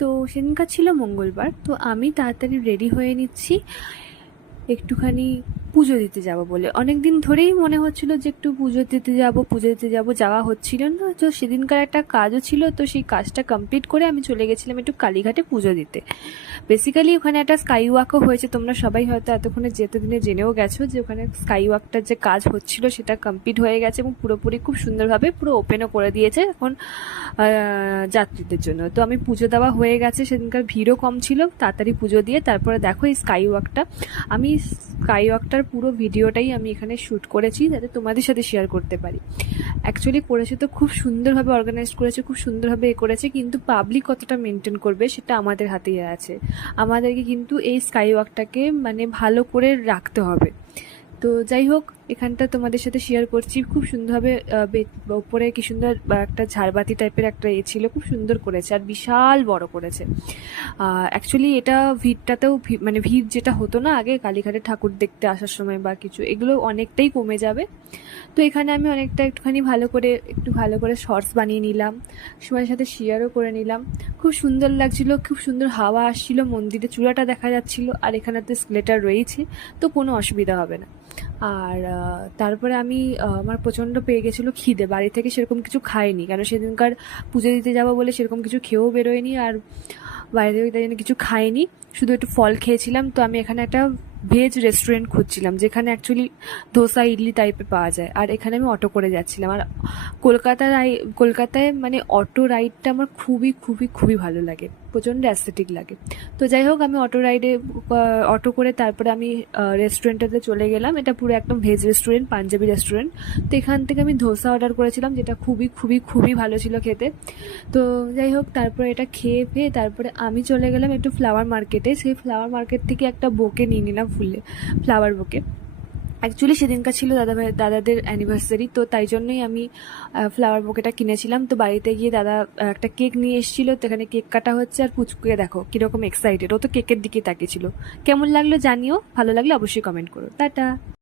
তো সেদিনকার ছিল মঙ্গলবার, তো আমি তাড়াতাড়ি রেডি হয়ে নিচ্ছি একটুখানি পুজো দিতে যাব বলে। অনেক দিন ধরেই মনে হচ্ছিল যে একটু পুজো দিতে যাব, যাওয়া হচ্ছিল না। তো সেদিনকার একটা কাজও ছিল, তো সেই কাজটা কমপ্লিট করে আমি চলে গেছিলাম একটু কালীঘাটে পুজো দিতে। বেসিক্যালি ওখানে একটা স্কাই ওয়াকও হয়েছে, তোমরা সবাই হয়তো এতক্ষণে যেতে দিনে জেনেও গেছো যে ওখানে স্কাই ওয়াকটার যে কাজ হচ্ছিল সেটা কমপ্লিট হয়ে গেছে এবং পুরোপুরি খুব সুন্দরভাবে পুরো ওপেনও করে দিয়েছে এখন যাত্রীদের জন্য। তো আমি পুজো দেওয়া হয়ে গেছে, সেদিনকার ভিড়ও কম ছিল, তাড়াতাড়ি পুজো দিয়ে তারপরে দেখো এই স্কাই ওয়াকটা, আমি স্কাই ওয়াকটার পুরো ভিডিওটাই আমি এখানে শ্যুট করেছি যাতে তোমাদের সাথে শেয়ার করতে পারি। অ্যাকচুয়ালি করেছে তো খুব সুন্দরভাবে অর্গানাইজ করেছে, খুব সুন্দরভাবে করেছে, কিন্তু পাবলিক কতটা মেনটেন করবে সেটা আমাদের হাতেই আছে। আমাদেরকে কিন্তু এই স্কাই ওয়াকটাকে মানে ভালো করে রাখতে হবে। তো যাই হোক, এখানটা তোমাদের সাথে শেয়ার করছি। খুব সুন্দরভাবে ওপরে কি সুন্দর একটা ঝাড়বাতি টাইপের একটা ছিল, খুব সুন্দর করেছে আর বিশাল বড় করেছে। অ্যাকচুয়ালি এটা ভিড়টাতেও মানে ভিড় যেটা হতো না আগে কালীঘাটে ঠাকুর দেখতে আসার সময় বা কিছু, এগুলো অনেকটাই কমে যাবে। তো এখানে আমি অনেকটা একটু ভালো করে শর্টস বানিয়ে নিলাম, সময়ের সাথে শেয়ারও করে নিলাম। খুব সুন্দর লাগছিল, খুব সুন্দর হাওয়া আসছিল, মন্দিরে চূড়াটা দেখা যাচ্ছিল, আর এখানে তো স্কেলেটার রয়েছে, তো কোনো অসুবিধা হবে না। আর তারপরে আমি আমার প্রচণ্ড পেয়ে গেছিলো খিদে, বাড়ি থেকে সেরকম কিছু খাইনি, কারণ সেদিনকার পুজো দিতে যাবো বলে সেরকম কিছু খেয়েও বেরোয়নি, আর বাইরে থেকে তাই জন্য কিছু খাইনি, শুধু একটু ফল খেয়েছিলাম। তো আমি এখানে একটা ভেজ রেস্টুরেন্ট খুঁজছিলাম যেখানে অ্যাকচুয়ালি ধোসা ইডলি টাইপের পাওয়া যায়, আর এখানে আমি অটো করে যাচ্ছিলাম। আর কলকাতায় মানে অটো রাইডটা আমার খুবই খুবই খুবই ভালো লাগে, প্রচণ্ড অ্যাস্থেটিক লাগে। তো যাই হোক, আমি অটো করে তারপরে আমি রেস্টুরেন্টটাতে চলে গেলাম। এটা পুরো একদম ভেজ রেস্টুরেন্ট, পাঞ্জাবি রেস্টুরেন্ট। তো এখান থেকে আমি ধোসা অর্ডার করেছিলাম, যেটা খুবই খুবই খুবই ভালো ছিল খেতে। তো যাই হোক, তারপরে এটা খেয়ে তারপরে আমি চলে গেলাম একটু ফ্লাওয়ার মার্কেটে। সেই ফ্লাওয়ার মার্কেট থেকে একটা বোকে নিয়ে নিলাম, ফ্লাওয়ার বোকে। অ্যাকচুয়ালি সেদিনকার ছিল দাদাদের অ্যানিভার্সারি, তো তাই জন্যই আমি ফ্লাওয়ার বোকেটা কিনেছিলাম। তো বাড়িতে গিয়ে দাদা একটা কেক নিয়ে এসেছিলো, তো এখানে কেক কাটা হচ্ছে, আর পুচকুকে দেখো কীরকম এক্সাইটেড, ও তো কেকের দিকে তাকিয়েছিল। কেমন লাগলো জানিও, ভালো লাগলে অবশ্যই কমেন্ট করো। টাটা।